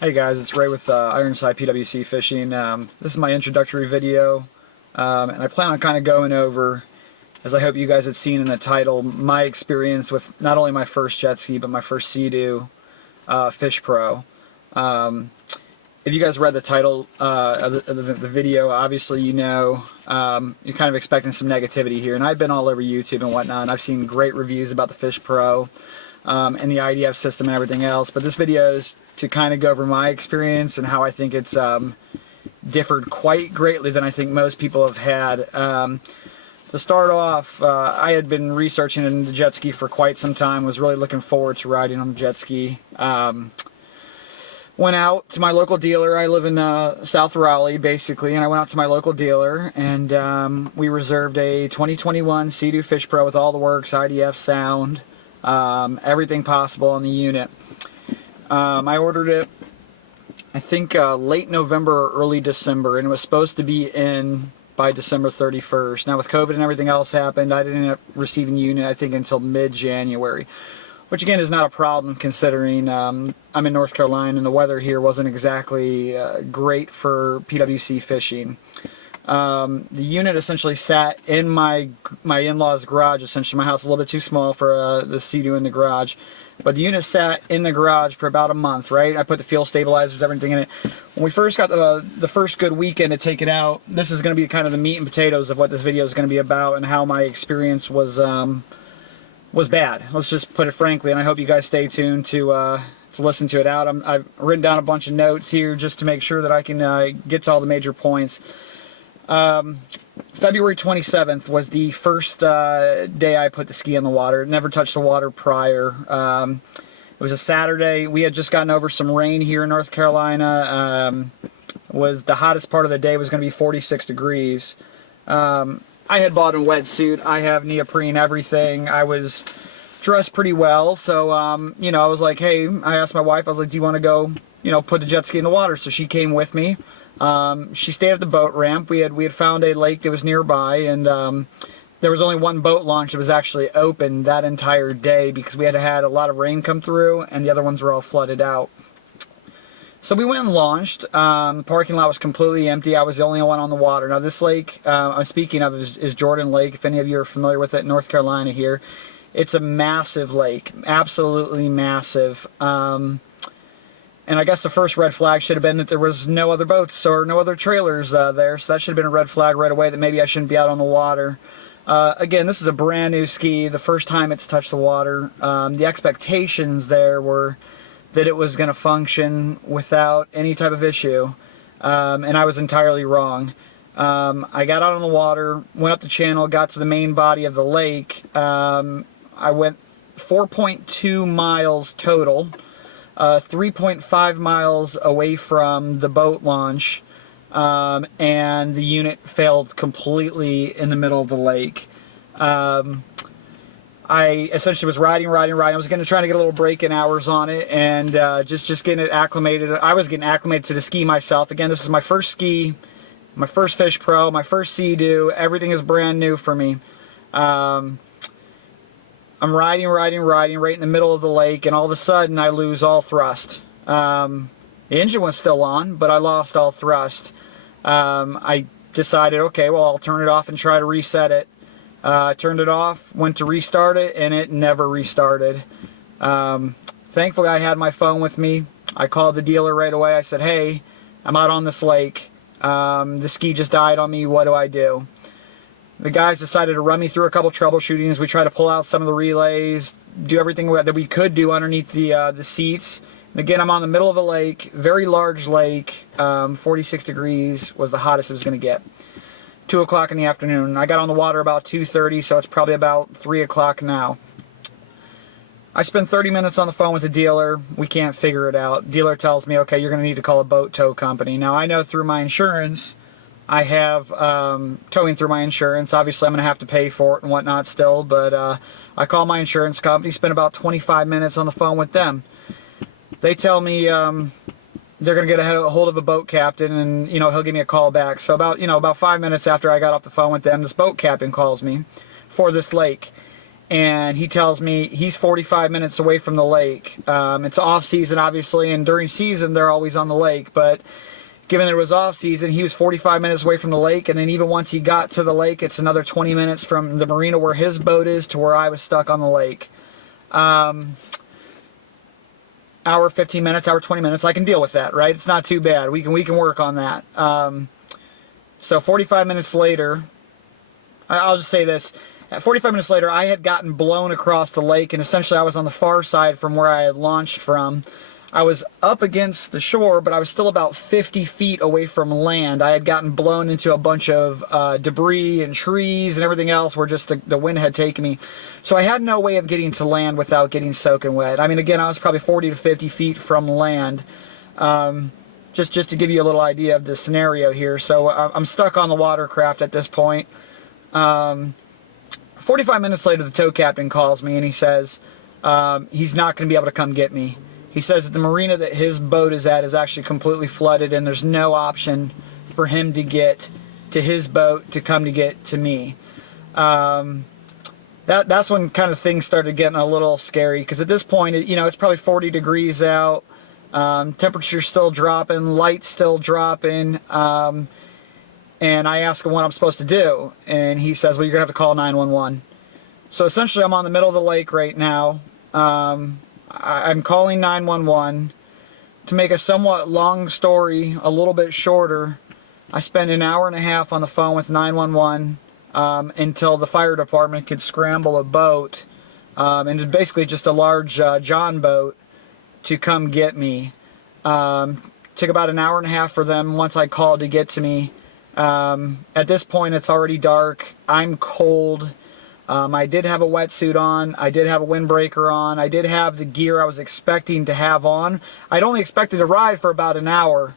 Hey guys, it's Ray with Ironside PWC Fishing. This is my introductory video, and I plan on kind of going over, as I hope you guys had seen in the title, my experience with not only my first jet ski, but my first Sea-Doo FishPro. If you guys read the title of the video, obviously you know you're kind of expecting some negativity here, and I've been all over YouTube and whatnot, and I've seen great reviews about the FishPro and the IDF system and everything else, but this video is to kind of go over my experience and how I think it's differed quite greatly than I think most people have had. To start off, I had been researching into jet ski for quite some time, was really looking forward to riding on the jet ski. Went out to my local dealer. I live in South Raleigh, basically, and I went out to my local dealer, and we reserved a 2021 Sea-Doo FishPro with all the works, IDF sound, everything possible on the unit. I ordered it, I think, late November or early December, and it was supposed to be in by December 31st. Now, with COVID and everything else happened, I didn't end up receiving the unit, I think, until mid-January, which, again, is not a problem considering I'm in North Carolina and the weather here wasn't exactly great for PWC fishing. The unit essentially sat in my in-laws' garage. Essentially, my house is a little bit too small for the Sea-Doo in the garage, but the unit sat in the garage for about a month, right? I put the fuel stabilizers, everything in it. When we first got the first good weekend to take it out, this is going to be kind of the meat and potatoes of what this video is going to be about and how my experience was bad. Let's just put it frankly, and I hope you guys stay tuned to listen to it out. I've written down a bunch of notes here just to make sure that I can get to all the major points. February 27th was the first day I put the ski in the water. Never touched the water prior. It was a Saturday. We had just gotten over some rain here in North Carolina. Was the hottest part of the day was going to be 46 degrees. I had bought a wetsuit. I have neoprene, everything. I was dressed pretty well, so you know, I was like, hey, I asked my wife, I was like, do you want to go, you know, put the jet ski in the water? So she came with me. She stayed at the boat ramp. We had found a lake that was nearby, and there was only one boat launch that was actually open that entire day because we had had a lot of rain come through and the other ones were all flooded out. So we went and launched. The parking lot was completely empty. I was the only one on the water. Now this lake I'm speaking of is Jordan Lake. If any of you are familiar with it in North Carolina here, it's a massive lake, absolutely massive. And I guess the first red flag should have been that there was no other boats or no other trailers there, so that should have been a red flag right away that maybe I shouldn't be out on the water. Again, this is a brand new ski, the first time it's touched the water. The expectations there were that it was going to function without any type of issue, and I was entirely wrong. I got out on the water, went up the channel, got to the main body of the lake. I went 4.2 miles total. 3.5 miles away from the boat launch, and the unit failed completely in the middle of the lake. I essentially was riding. I was going to try to get a little break-in hours on it, and just getting it acclimated. I was getting acclimated to the ski myself. Again, this is my first ski, my first FishPro, my first Sea-Doo. Everything is brand new for me. I'm riding right in the middle of the lake, and all of a sudden I lose all thrust. The engine was still on, but I lost all thrust. I decided, okay, well, I'll turn it off and try to reset it. Turned it off, went to restart it, and it never restarted. Thankfully, I had my phone with me. I called the dealer right away. I said, hey, I'm out on this lake. The ski just died on me. What do I do? The guys decided to run me through a couple troubleshootings. We tried to pull out some of the relays, do everything that we could do underneath the seats. And again, I'm on the middle of a lake, very large lake. 46 degrees was the hottest it was going to get. 2 o'clock in the afternoon. I got on the water about 2:30, so it's probably about 3 o'clock now. I spent 30 minutes on the phone with the dealer. We can't figure it out. Dealer tells me, okay, you're going to need to call a boat tow company. Now, I know through my insurance, I have towing through my insurance. Obviously, I'm going to have to pay for it and whatnot still, but I call my insurance company, spend about 25 minutes on the phone with them. They tell me they're going to get a hold of a boat captain, and you know, he'll give me a call back. So about 5 minutes after I got off the phone with them, this boat captain calls me for this lake. and he tells me he's 45 minutes away from the lake. It's off season, obviously, and during season they're always on the lake, but given that it was off season, he was 45 minutes away from the lake, and then even once he got to the lake, it's another 20 minutes from the marina where his boat is to where I was stuck on the lake. Hour 15 minutes, hour 20 minutes, I can deal with that, right? It's not too bad. We can work on that. So 45 minutes later, I'll just say this. 45 minutes later, I had gotten blown across the lake, and essentially I was on the far side from where I had launched from. I was up against the shore, but I was still about 50 feet away from land. I had gotten blown into a bunch of debris and trees and everything else where just the wind had taken me. So I had no way of getting to land without getting soaking wet. I mean, again, I was probably 40 to 50 feet from land. Just to give you a little idea of the scenario here. So I'm stuck on the watercraft at this point. 45 minutes later, the tow captain calls me and he says he's not going to be able to come get me. He says that the marina that his boat is at is actually completely flooded, and there's no option for him to get to his boat to come to get to me. That's when kind of things started getting a little scary, because at this point, it's probably 40 degrees out. Temperature's still dropping, light's still dropping. And I ask him what I'm supposed to do, and he says, well, you're going to have to call 911. So essentially, I'm on the middle of the lake right now. I'm calling 911. To make a somewhat long story a little bit shorter, I spent an hour and a half on the phone with 911 until the fire department could scramble a boat, and it's basically just a large John boat, to come get me. Took about an hour and a half for them once I called to get to me. At this point, it's already dark. I'm cold. I did have a wetsuit on. I did have a windbreaker on. I did have the gear I was expecting to have on. I'd only expected to ride for about an hour.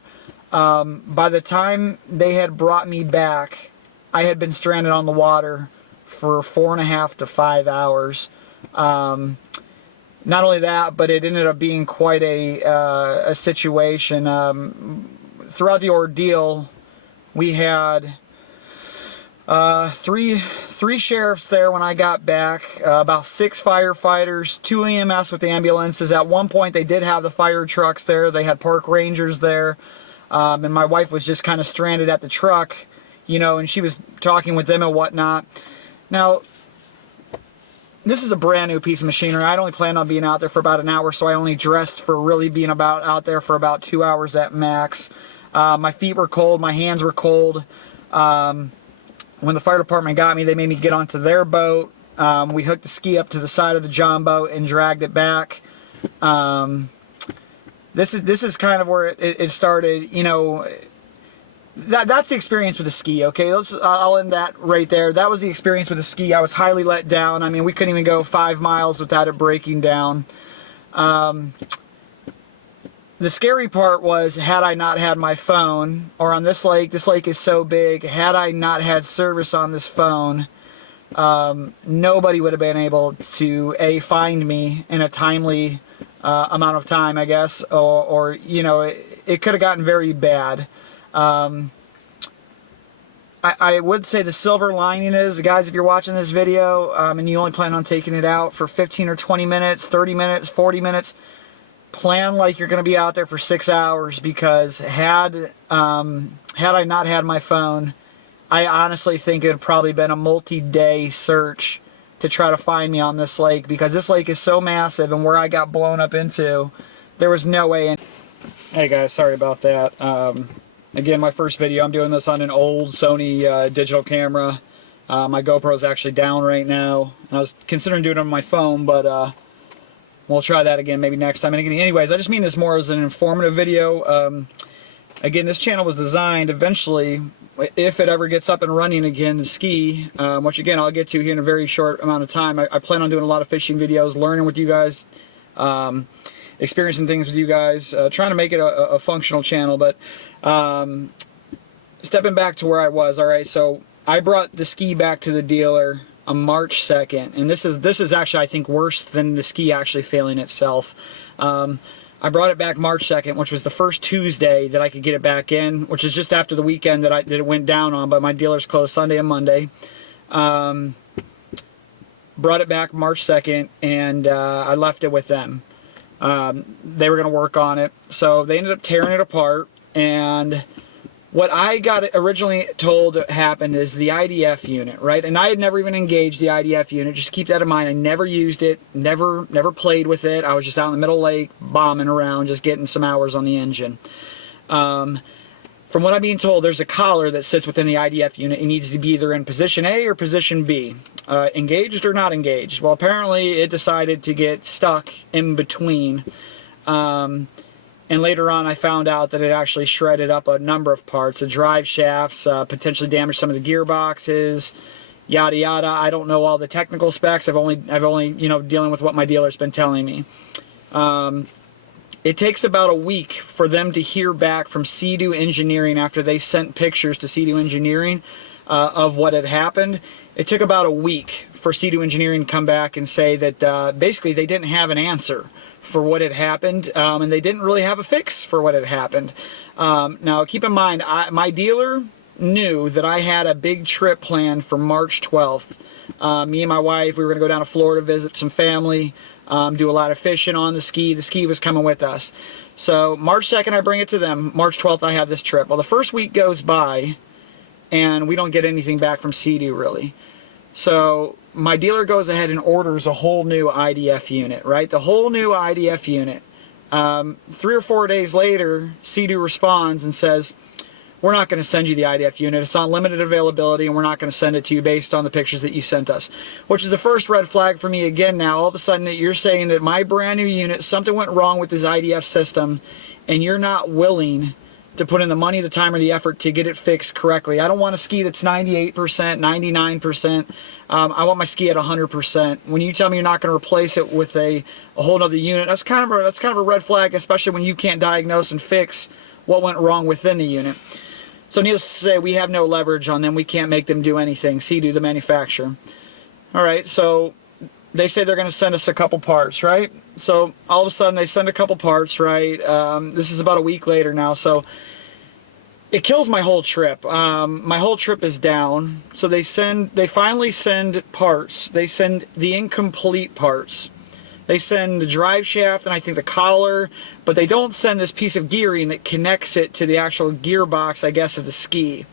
By the time they had brought me back, I had been stranded on the water for 4.5 to 5 hours. Not only that, but it ended up being quite a situation. Throughout the ordeal, we had three sheriffs there when I got back, about 6 firefighters, 2 EMS with the ambulances. At one point, they did have the fire trucks there. They had park rangers there, and my wife was just kind of stranded at the truck, and she was talking with them and whatnot. Now, this is a brand new piece of machinery. I'd only planned on being out there for about an hour, so I only dressed for really being out there for about 2 hours at max. My feet were cold, my hands were cold. When the fire department got me, they made me get onto their boat. We hooked the ski up to the side of the John boat and dragged it back. This is kind of where it started. That's the experience with the ski. Okay, I'll end that right there. That was the experience with the ski. I was highly let down. I mean, we couldn't even go 5 miles without it breaking down. The scary part was, had I not had my phone, or on this lake is so big, had I not had service on this phone, nobody would have been able to, find me in a timely amount of time, I guess, or it could have gotten very bad. I would say the silver lining is, guys, if you're watching this video, and you only plan on taking it out for 15 or 20 minutes, 30 minutes, 40 minutes, plan like you're going to be out there for 6 hours, because had I not had my phone, I honestly think it would probably been a multi-day search to try to find me on this lake, because this lake is so massive, and where I got blown up into, there was no way in. Hey guys, sorry about that. Again, my first video, I'm doing this on an old Sony digital camera. My GoPro is actually down right now. I was considering doing it on my phone, but we'll try that again maybe next time. And again, anyways, I just mean this more as an informative video. Again, this channel was designed eventually, if it ever gets up and running again, to ski, which again I'll get to here in a very short amount of time. I plan on doing a lot of fishing videos, learning with you guys, experiencing things with you guys, trying to make it a functional channel. But stepping back to where I was, alright, so I brought the ski back to the dealer on March 2nd, and this is actually, I think, worse than the ski actually failing itself. I brought it back March 2nd, which was the first Tuesday that I could get it back in, which is just after the weekend that it went down on, but my dealer's closed Sunday and Monday. brought it back March 2nd, and I left it with them. They were going to work on it, so they ended up tearing it apart. And what I got originally told happened is the IDF unit, right? And I had never even engaged the IDF unit. Just keep that in mind. I never used it, never played with it. I was just out in the middle of the lake, bombing around, just getting some hours on the engine. From what I'm being told, there's a collar that sits within the IDF unit. It needs to be either in position A or position B, engaged or not engaged. Well, apparently it decided to get stuck in between. And later on, I found out that it actually shredded up a number of parts, the drive shafts, potentially damaged some of the gearboxes, yada yada. I don't know all the technical specs. I've only dealing with what my dealer's been telling me. It takes about a week for them to hear back from Sea-Doo Engineering after they sent pictures to Sea-Doo Engineering of what had happened. It took about a week for Sea-Doo Engineering to come back and say that basically they didn't have an answer for what had happened, and they didn't really have a fix for what had happened. Now, keep in mind, my dealer knew that I had a big trip planned for March 12th. Me and my wife, we were going to go down to Florida, visit some family, do a lot of fishing on the ski. The ski was coming with us. So March 2nd, I bring it to them. March 12th, I have this trip. Well, the first week goes by, and we don't get anything back from Sea-Doo, really. So my dealer goes ahead and orders a whole new IDF unit, right? The whole new IDF unit. 3 or 4 days later, Sea-Doo responds and says, we're not going to send you the IDF unit. It's on limited availability, and we're not going to send it to you based on the pictures that you sent us. Which is the first red flag for me again now. All of a sudden, you're saying that my brand new unit, something went wrong with this IDF system, and you're not willing to put in the money, the time, or the effort to get it fixed correctly. I don't want a ski that's 98%, 99%. I want my ski at 100%. When you tell me you're not going to replace it with a whole other unit, that's kind of a red flag, especially when you can't diagnose and fix what went wrong within the unit. So needless to say, we have no leverage on them. We can't make them do anything. Sea-Doo, the manufacturer. All right, so they say they're going to send us a couple parts, right? So all of a sudden they send a couple parts, right? This is about a week later now, so it kills my whole trip. My whole trip is down. So they finally send parts. They send the incomplete parts. They send the drive shaft and I think the collar, but they don't send this piece of gearing that connects it to the actual gearbox, I guess, of the ski.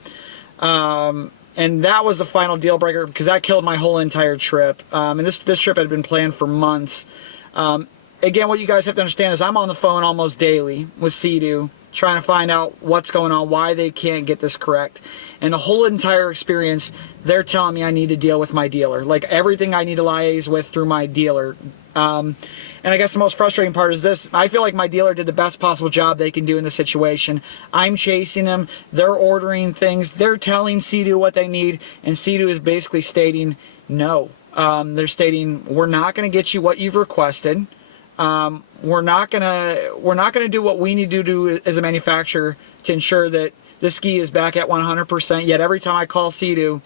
And that was the final deal breaker because that killed my whole entire trip. And this trip had been planned for months. Again, what you guys have to understand is I'm on the phone almost daily with Sea-Doo trying to find out what's going on, why they can't get this correct. And the whole entire experience, they're telling me I need to deal with my dealer. Like everything I need to liaise with through my dealer. And I guess the most frustrating part is this. I feel like my dealer did the best possible job they can do in this situation. I'm chasing them. They're ordering things. They're telling Sea-Doo what they need. And Sea-Doo is basically stating no. They're stating, we're not going to get you what you've requested. We're not gonna do what we need to do as a manufacturer to ensure that this ski is back at 100%. Yet every time I call Sea-Doo,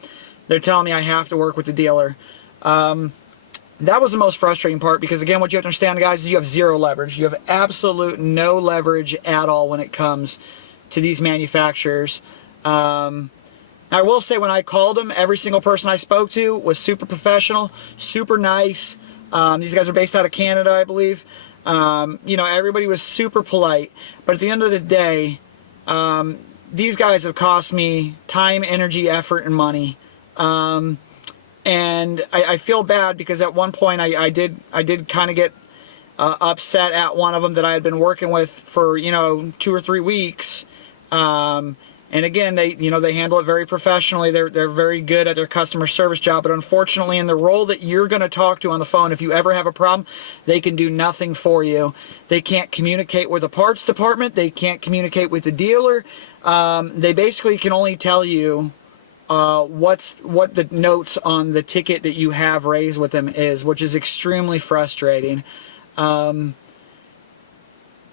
they're telling me I have to work with the dealer. That was the most frustrating part because again, what you have to understand, guys, is you have zero leverage. You have absolute no leverage at all when it comes to these manufacturers. I will say when I called them, every single person I spoke to was super professional, super nice. These guys are based out of Canada, I believe. Everybody was super polite. But at the end of the day, these guys have cost me time, energy, effort, and money. And I feel bad because at one point I did kind of get upset at one of them that I had been working with for 2 or 3 weeks. And again, they handle it very professionally. They're very good at their customer service job. But unfortunately, in the role that you're going to talk to on the phone, if you ever have a problem, they can do nothing for you. They can't communicate with the parts department. They can't communicate with the dealer. They basically can only tell you what the notes on the ticket that you have raised with them is, which is extremely frustrating.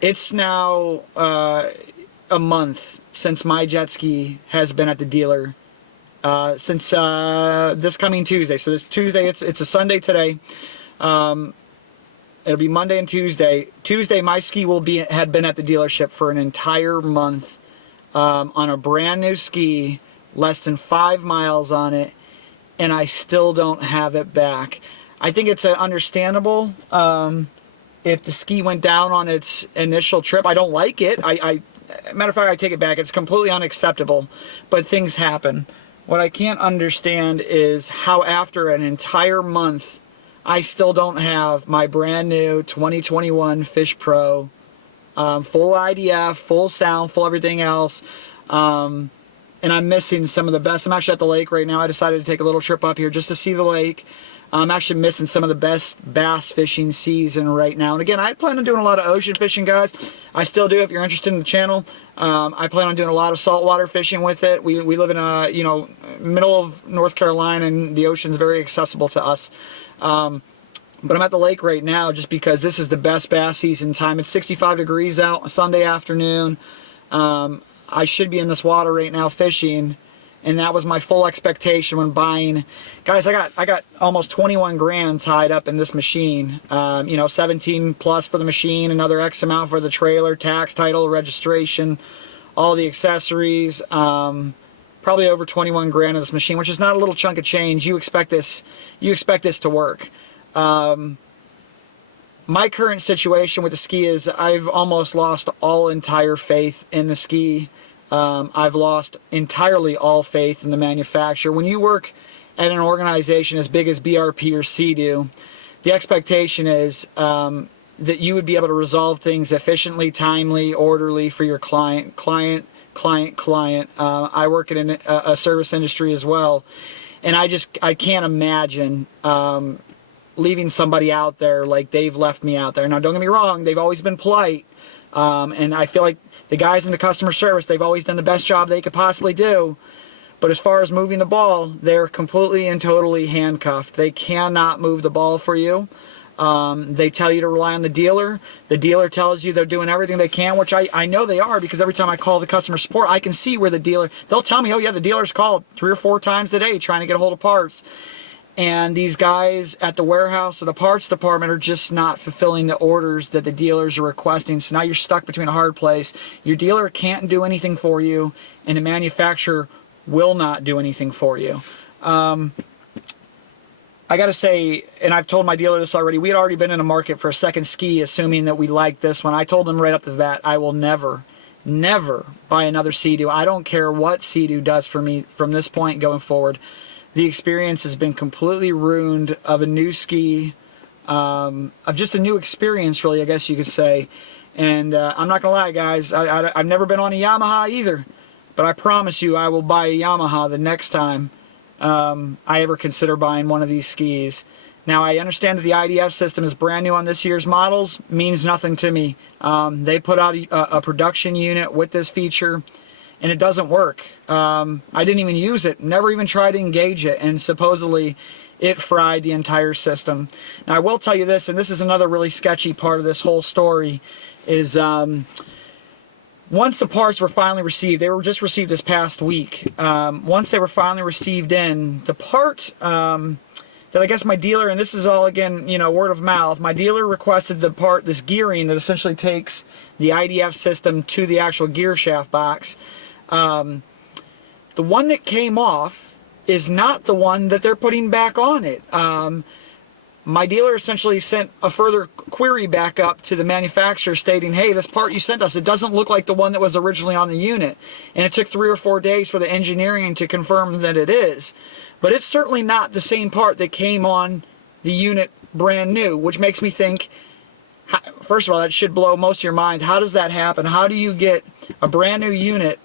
It's now a month since my jet ski has been at the dealer, since this coming Tuesday. So this Tuesday, it's a Sunday today. It'll be Monday and Tuesday. Tuesday, my ski had been at the dealership for an entire month on a brand new ski, less than 5 miles on it, and I still don't have it back. I think it's understandable if the ski went down on its initial trip. I don't like it. Matter of fact, I take it back. It's completely unacceptable, but things happen. What I can't understand is how after an entire month, I still don't have my brand new 2021 FishPro, full IDF, full sound, full everything else. And I'm missing some of the best. I'm actually at the lake right now. I decided to take a little trip up here just to see the lake. I'm actually missing some of the best bass fishing season right now. And again, I plan on doing a lot of ocean fishing, guys. I still do. If you're interested in the channel, I plan on doing a lot of saltwater fishing with it. We live in a, you know, middle of North Carolina, and the ocean's very accessible to us. But I'm at the lake right now just because this is the best bass season time. It's 65 degrees out Sunday afternoon. I should be in this water right now fishing. And that was my full expectation when buying. Guys, I got almost 21 grand tied up in this machine. You know, 17 plus for the machine, another X amount for the trailer, tax, title, registration, all the accessories. Probably over 21 grand in this machine, which is not a little chunk of change. You expect this to work. My current situation with the ski is I've almost lost all entire faith in the ski. I've lost entirely all faith in the manufacturer. When you work at an organization as big as BRP or Sea-Doo, the expectation is that you would be able to resolve things efficiently, timely, orderly for your client. I work in a service industry as well, and I can't imagine leaving somebody out there like they've left me out there. Now, don't get me wrong, they've always been polite, and I feel like the guys in the customer service, they've always done the best job they could possibly do. But as far as moving the ball, they're completely and totally handcuffed. They cannot move the ball for you. They tell you to rely on the dealer. The dealer tells you they're doing everything they can, which I know they are, because every time I call the customer support, I can see where the dealer, they'll tell me, oh yeah, the dealer's called 3 or 4 times a day trying to get a hold of parts. And these guys at the warehouse or the parts department are just not fulfilling the orders that the dealers are requesting. So now you're stuck between a hard place. Your dealer can't do anything for you, and the manufacturer will not do anything for you. I got to say, and I've told my dealer this already, we had already been in a market for a second ski, assuming that we liked this one. I told them right up to the bat, I will never buy another Sea-Doo. I don't care what Sea-Doo does for me from this point going forward. The experience has been completely ruined of a new ski, of just a new experience, really, I guess you could say. And I'm not going to lie, guys, I've never been on a Yamaha either. But I promise you I will buy a Yamaha the next time I ever consider buying one of these skis. Now, I understand that the IDF system is brand new on this year's models. Means nothing to me. They put out a production unit with this feature, and it doesn't work. I didn't even use it, never even tried to engage it, and supposedly it fried the entire system. Now, I will tell you this, and this is another really sketchy part of this whole story, is once the parts were finally received, they were just received this past week, once they were finally received in, the part that I guess my dealer, and this is all again, you know, word of mouth, my dealer requested the part, this gearing that essentially takes the IDF system to the actual gear shaft box. The one that came off is not the one that they're putting back on it. My dealer essentially sent a further query back up to the manufacturer stating, hey, this part you sent us, it doesn't look like the one that was originally on the unit. And it took 3 or 4 days for the engineering to confirm that it is. But it's certainly not the same part that came on the unit brand new, which makes me think, first of all, that should blow most of your mind. How does that happen? How do you get a brand new unit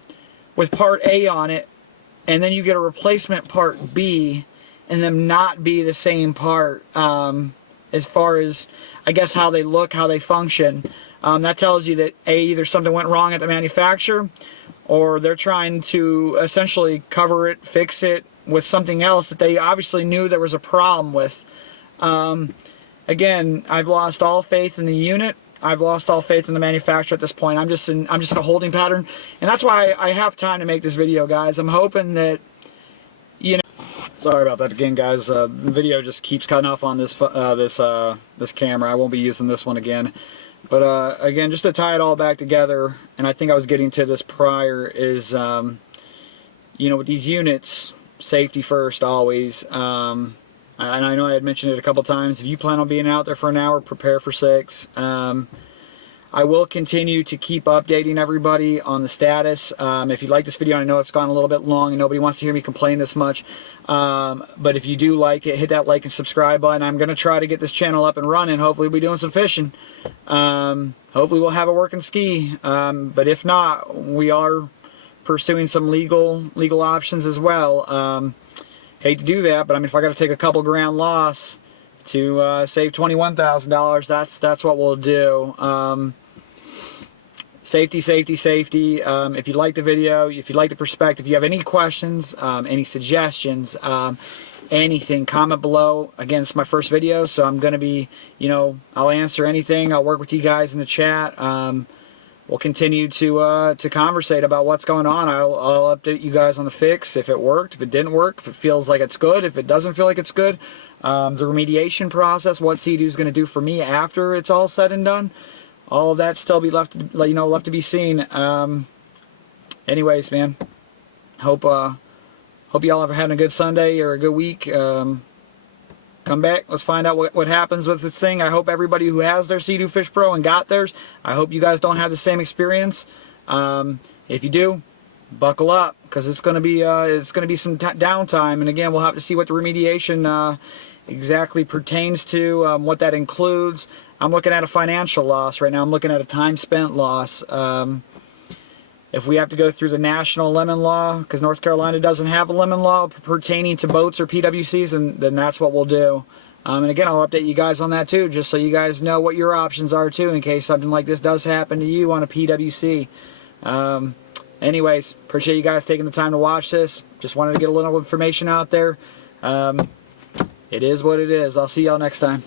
with part A on it, and then you get a replacement part B, and them not be the same part, as far as, I guess, how they look, how they function? That tells you that either something went wrong at the manufacturer, or they're trying to essentially cover it, fix it with something else that they obviously knew there was a problem with. Again, I've lost all faith in the unit. I've lost all faith in the manufacturer at this point. I'm just in a holding pattern, and that's why I have time to make this video, guys. I'm hoping that, you know. Sorry about that again, guys. The video just keeps cutting off on this this camera. I won't be using this one again. But again, just to tie it all back together, and I think I was getting to this prior, is you know, with these units, safety first always. And I know I had mentioned it a couple times. If you plan on being out there for an hour, prepare for 6. I will continue to keep updating everybody on the status. If you like this video, I know it's gone a little bit long and nobody wants to hear me complain this much. But if you do like it, hit that like and subscribe button. I'm going to try to get this channel up and running. Hopefully we'll be doing some fishing. Hopefully we'll have a working ski. But if not, we are pursuing some legal options as well. Hate to do that, but I mean, if I got to take a couple grand loss to save $21,000, that's what we'll do. Safety, safety, safety. If you like the video, if you like the perspective, if you have any questions, any suggestions, anything, comment below. Again, it's my first video, so I'm going to be, I'll answer anything. I'll work with you guys in the chat. We'll continue to conversate about what's going on. I'll update you guys on the fix, if it worked, if it didn't work, if it feels like it's good, if it doesn't feel like it's good. The remediation process, what Sea-Doo is going to do for me after it's all said and done. All of that still be left to be seen. Anyways, man, hope y'all are having a good Sunday or a good week. Come back, let's find out what happens with this thing. I hope everybody who has their Sea-Doo FishPro and got theirs, I hope you guys don't have the same experience. If you do, buckle up, because it's going to be some downtime. And again, we'll have to see what the remediation exactly pertains to, what that includes. I'm looking at a financial loss right now. I'm looking at a time spent loss. If we have to go through the national lemon law, because North Carolina doesn't have a lemon law pertaining to boats or PWCs, then that's what we'll do. And again, I'll update you guys on that too, just so you guys know what your options are too, in case something like this does happen to you on a PWC. Anyways, appreciate you guys taking the time to watch this. Just wanted to get a little information out there. It is what it is. I'll see y'all next time.